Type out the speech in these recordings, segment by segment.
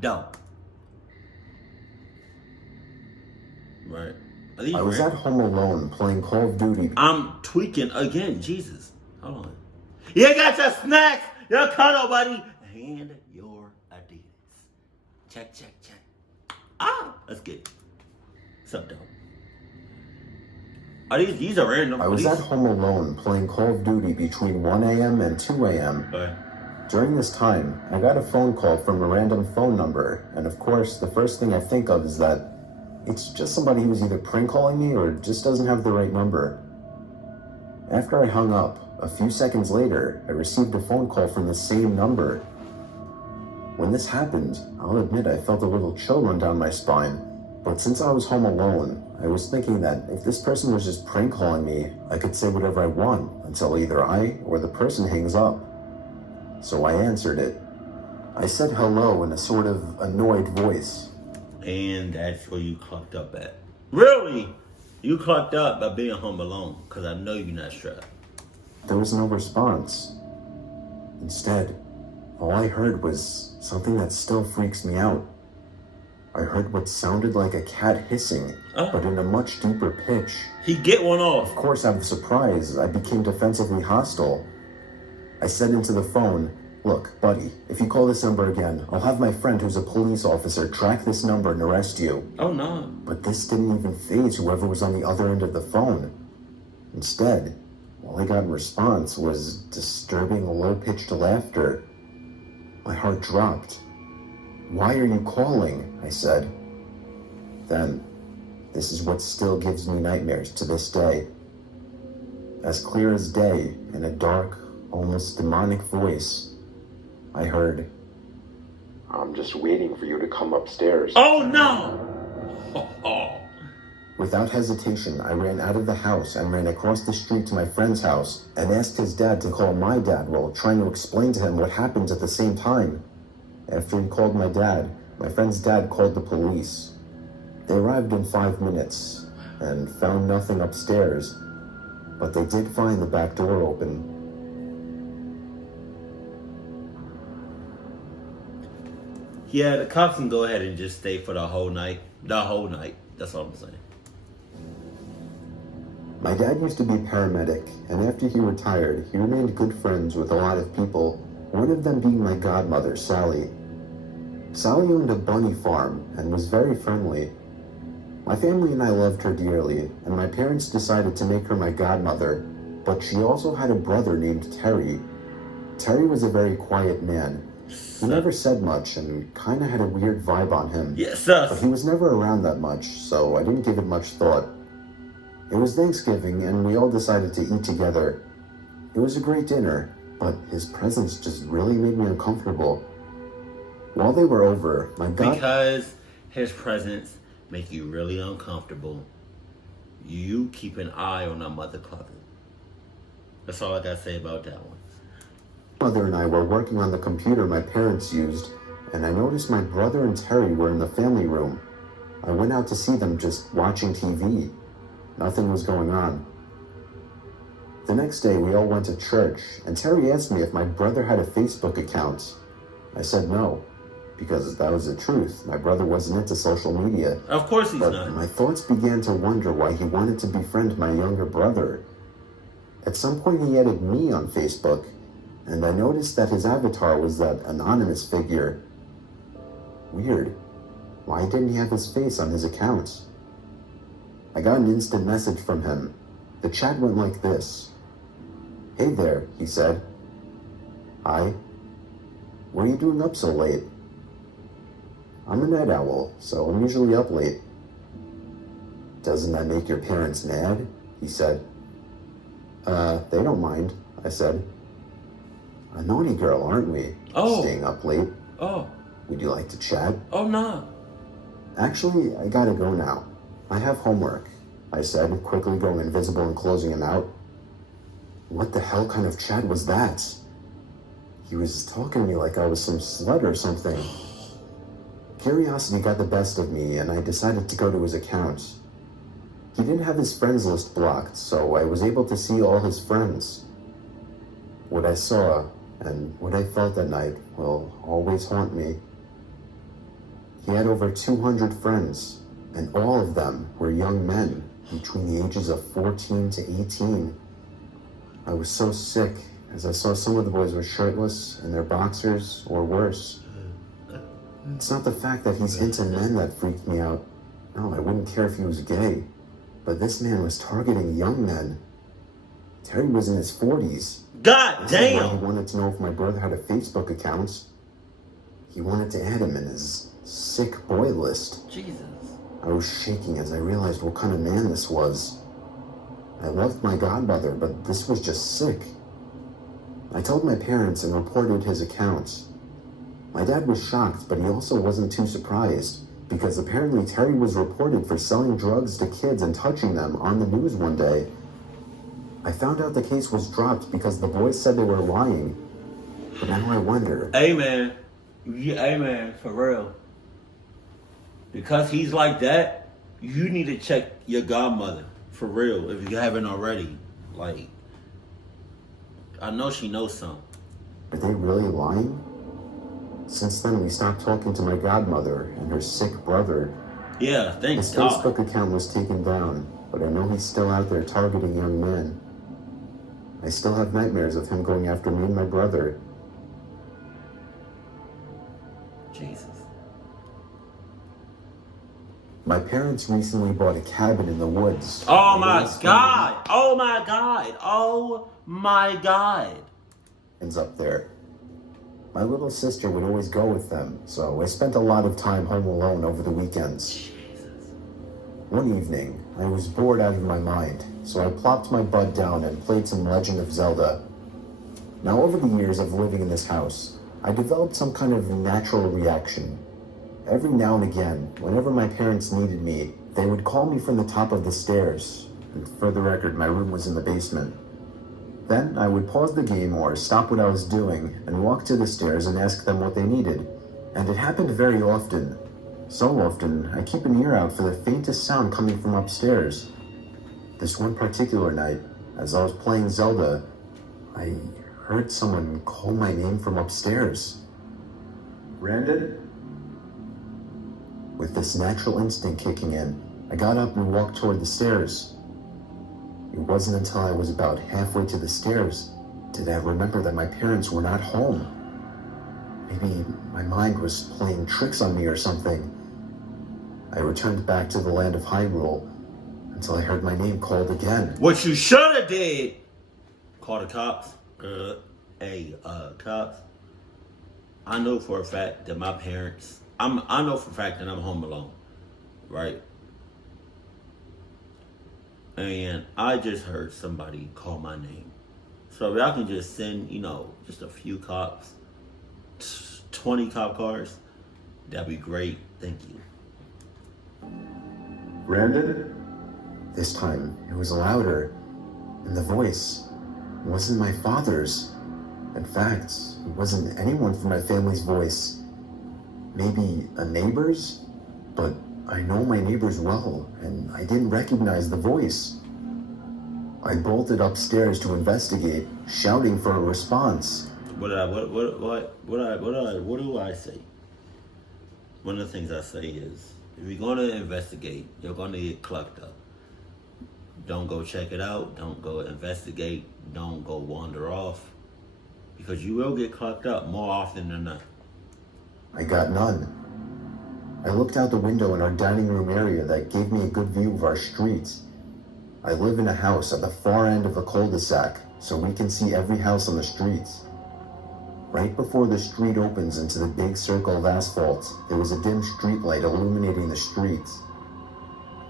Don't. Right. I was at home alone playing Call of Duty. I'm tweaking again. Jesus. Hold on. You got your snacks, your cuddle buddy, and your Adidas. Check, check, check. Ah, that's good. What's up, dog? These are random. I was at home alone playing Call of Duty between 1 a.m. and 2 a.m. During this time, I got a phone call from a random phone number, and of course, the first thing I think of is that it's just somebody who's either prank calling me or just doesn't have the right number. After I hung up, a few seconds later, I received a phone call from the same number. When this happened, I'll admit I felt a little chill run down my spine, but since I was home alone, I was thinking that if this person was just prank calling me, I could say whatever I want until either I or the person hangs up. So I answered it. I said hello in a sort of annoyed voice. And that's where you clucked up at. Really? You clucked up by being home alone, because I know you're not stressed. There was no response. Instead, all I heard was something that still freaks me out. I heard what sounded like a cat hissing, but in a much deeper pitch. He get one off. Of course, out of surprise, I became defensively hostile. I said into the phone, "Look, buddy, if you call this number again, I'll have my friend who's a police officer track this number and arrest you." Oh, no. But this didn't even faze whoever was on the other end of the phone. Instead, all I got in response was disturbing low-pitched laughter. My heart dropped. "Why are you calling?" I said. Then, this is what still gives me nightmares to this day. As clear as day, in a dark, almost demonic voice, I heard, "I'm just waiting for you to come upstairs." Oh, no! Without hesitation, I ran out of the house and ran across the street to my friend's house and asked his dad to call my dad while trying to explain to him what happened at the same time. After he called my dad, my friend's dad called the police. They arrived in 5 minutes and found nothing upstairs, but they did find the back door open. Yeah, the cops can go ahead and just stay for the whole night. The whole night. That's all I'm saying. My dad used to be a paramedic, and after he retired, he remained good friends with a lot of people, one of them being my godmother, Sally. Sally owned a bunny farm and was very friendly. My family and I loved her dearly, and my parents decided to make her my godmother, but she also had a brother named Terry. Terry was a very quiet man. He never said much and kind of had a weird vibe on him. Yes, sir. But he was never around that much, so I didn't give it much thought. It was Thanksgiving, and we all decided to eat together. It was a great dinner, but his presence just really made me uncomfortable. While they were over, my God... Because his presence make you really uncomfortable, you keep an eye on our mother closet. That's all I gotta say about that one. Mother and I were working on the computer my parents used, and I noticed my brother and Terry were in the family room. I went out to see them just watching TV. Nothing was going on. The next day, we all went to church, and Terry asked me if my brother had a Facebook account. I said no, because that was the truth. My brother wasn't into social media. Of course he's but not. My thoughts began to wonder why he wanted to befriend my younger brother. At some point, he added me on Facebook, and I noticed that his avatar was that anonymous figure. Weird. Why didn't he have his face on his account? I got an instant message from him. The chat went like this. "Hey there," he said. "Hi. What are you doing up so late?" "I'm a night owl, so I'm usually up late." "Doesn't that make your parents mad?" he said. They don't mind," I said. "A naughty girl, aren't we? Oh. Staying up late. Oh. Would you like to chat?" Oh, no. "Actually, I gotta go now. I have homework," I said, quickly going invisible and closing him out. What the hell kind of chat was that? He was talking to me like I was some slut or something. Curiosity got the best of me, and I decided to go to his account. He didn't have his friends list blocked, so I was able to see all his friends. What I saw and what I felt that night will always haunt me. He had over 200 friends, and all of them were young men between the ages of 14 to 18. I was so sick as I saw some of the boys were shirtless in their boxers or worse. It's not the fact that he's into men that freaked me out. No, I wouldn't care if he was gay. But this man was targeting young men. Terry was in his 40s. God He damn! wanted to know if my brother had a Facebook account. He wanted to add him in his sick boy list. Jesus. I was shaking as I realized what kind of man this was. I loved my godmother, but this was just sick. I told my parents and reported his account. My dad was shocked, but he also wasn't too surprised, because apparently Terry was reported for selling drugs to kids and touching them on the news one day. I found out the case was dropped because the boys said they were lying. But now I wonder. Amen. Amen, for real. Because he's like that, you need to check your godmother, for real, if you haven't already. Like, I know she knows something. Are they really lying? Since then, we stopped talking to my godmother and her sick brother. Yeah, thank His God. Facebook account was taken down, but I know he's still out there targeting young men. I still have nightmares of him going after me and my brother. Jesus. My parents recently bought a cabin in the woods. Oh my God. Oh my God. Oh my God. Ends up there. My little sister would always go with them, so I spent a lot of time home alone over the weekends. Jesus. One evening, I was bored out of my mind, so I plopped my butt down and played some Legend of Zelda. Now, over the years of living in this house, I developed some kind of natural reaction. Every now and again, whenever my parents needed me, they would call me from the top of the stairs. And for the record, my room was in the basement. Then I would pause the game or stop what I was doing and walk to the stairs and ask them what they needed. And it happened very often. So often, I keep an ear out for the faintest sound coming from upstairs. This one particular night, as I was playing Zelda, I heard someone call my name from upstairs. Brandon? With this natural instinct kicking in, I got up and walked toward the stairs. It wasn't until I was about halfway to the stairs did I remember that my parents were not home. Maybe my mind was playing tricks on me or something. I returned back to the land of Hyrule until I heard my name called again. What you should have did, call the cops. Cops. I know for a fact that my parents, I know for a fact that I'm home alone, right? And I just heard somebody call my name. So if y'all can just send, just a few cops, 20 cop cars, that'd be great. Thank you. Brandon? This time, it was louder, and the voice wasn't my father's. In fact, it wasn't anyone from my family's voice. Maybe a neighbor's? But I know my neighbors well, and I didn't recognize the voice. I bolted upstairs to investigate, shouting for a response. What do I say? One of the things I say is, if you're going to investigate, you're going to get clucked up. Don't go check it out. Don't go investigate. Don't go wander off. Because you will get clucked up more often than not. I got none. I looked out the window in our dining room area that gave me a good view of our streets. I live in a house at the far end of the cul-de-sac, so we can see every house on the streets. Right before the street opens into the big circle of asphalt, there was a dim streetlight illuminating the streets.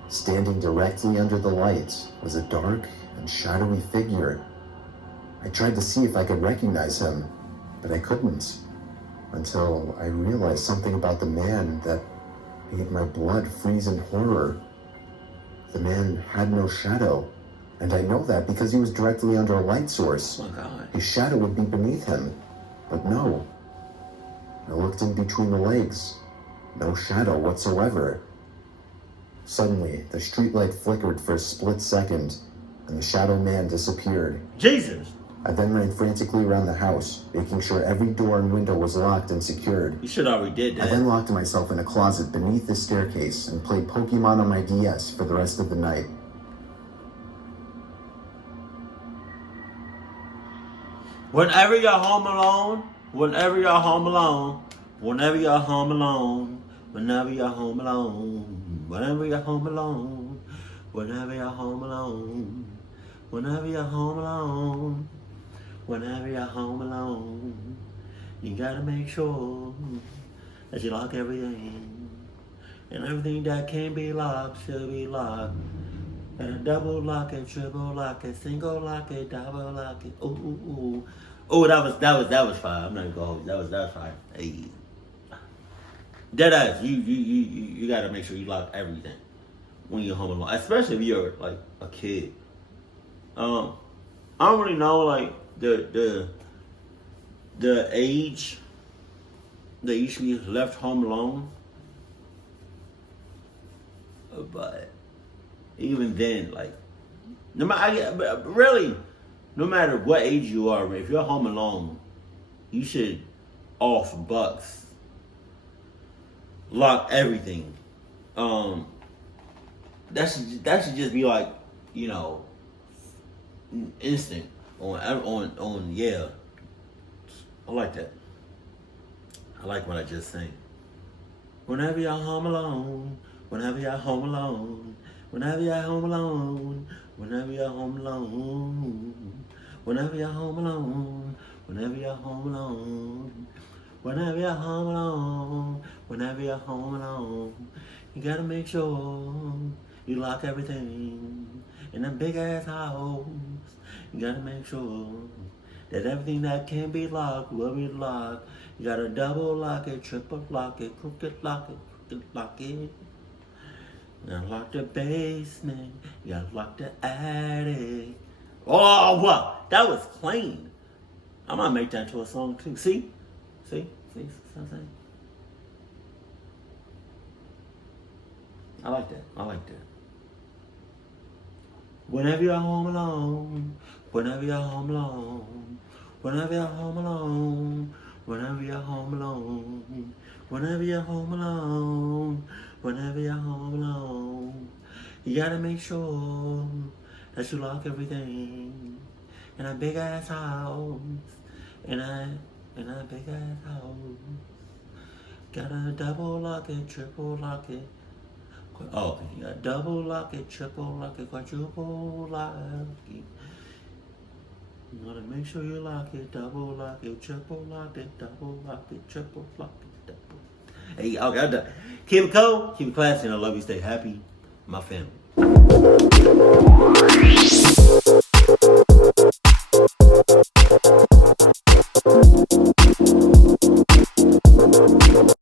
Standing directly under the light was a dark and shadowy figure. I tried to see if I could recognize him, but I couldn't, until I realized something about the man that made my blood freeze in horror. The man had no shadow, and I know that because he was directly under a light source. Oh my God. His shadow would be beneath him, but no. I looked in between the legs. No shadow whatsoever. Suddenly, the streetlight flickered for a split second, and the shadow man disappeared. Jesus. I then ran frantically around the house, making sure every door and window was locked and secured. You should already did that. I then locked myself in a closet beneath the staircase and played Pokemon on my DS for the rest of the night. Whenever you're home alone, whenever you're home alone, whenever you're home alone, whenever you're home alone, whenever you're home alone, whenever you're home alone, whenever you're home alone, whenever you're home alone, you gotta make sure that you lock everything. And everything that can be locked should be locked. And double lock it, triple lock it, single lock it, double lock it. Ooh, ooh, ooh. Oh, that was fire. I'm not gonna go hold you. That was fire. Hey. Deadass, you gotta make sure you lock everything when you're home alone. Especially if you're like a kid. I don't really know like the age that you should be left home alone. But even then, like, no matter what age you are, if you're home alone, you should off bucks lock everything. That should just be like, you know, instant on yeah. I like that. I like what I just sang. Whenever you're home alone, whenever you're home alone, whenever you're home alone, whenever you're home alone, whenever you're home alone, whenever you're home alone, whenever you're home alone, whenever you're home alone, you gotta make sure you lock everything in a big ass house. You gotta make sure that everything that can be locked will be locked. You gotta double lock it, triple lock it, crooked lock it, crooked lock it. You gotta lock the basement. You gotta lock the attic. Oh, wow. That was clean. I might make that into a song too. See? Something. I like that. Whenever you're home alone, whenever you're home alone, whenever you're home alone, whenever you're home alone, whenever you're home alone, whenever you're home alone, you gotta make sure that you lock everything in a big ass house, in a big ass house. Gotta double lock it, triple lock it. Oh, you got double lock it, triple lock it, quadruple lock it. You gotta make sure you lock it, double lock it, triple lock it, double lock it, triple lock it, double. Hey, okay, I'm done. Keep it cold, keep it classy, and I love you. Stay happy, my family.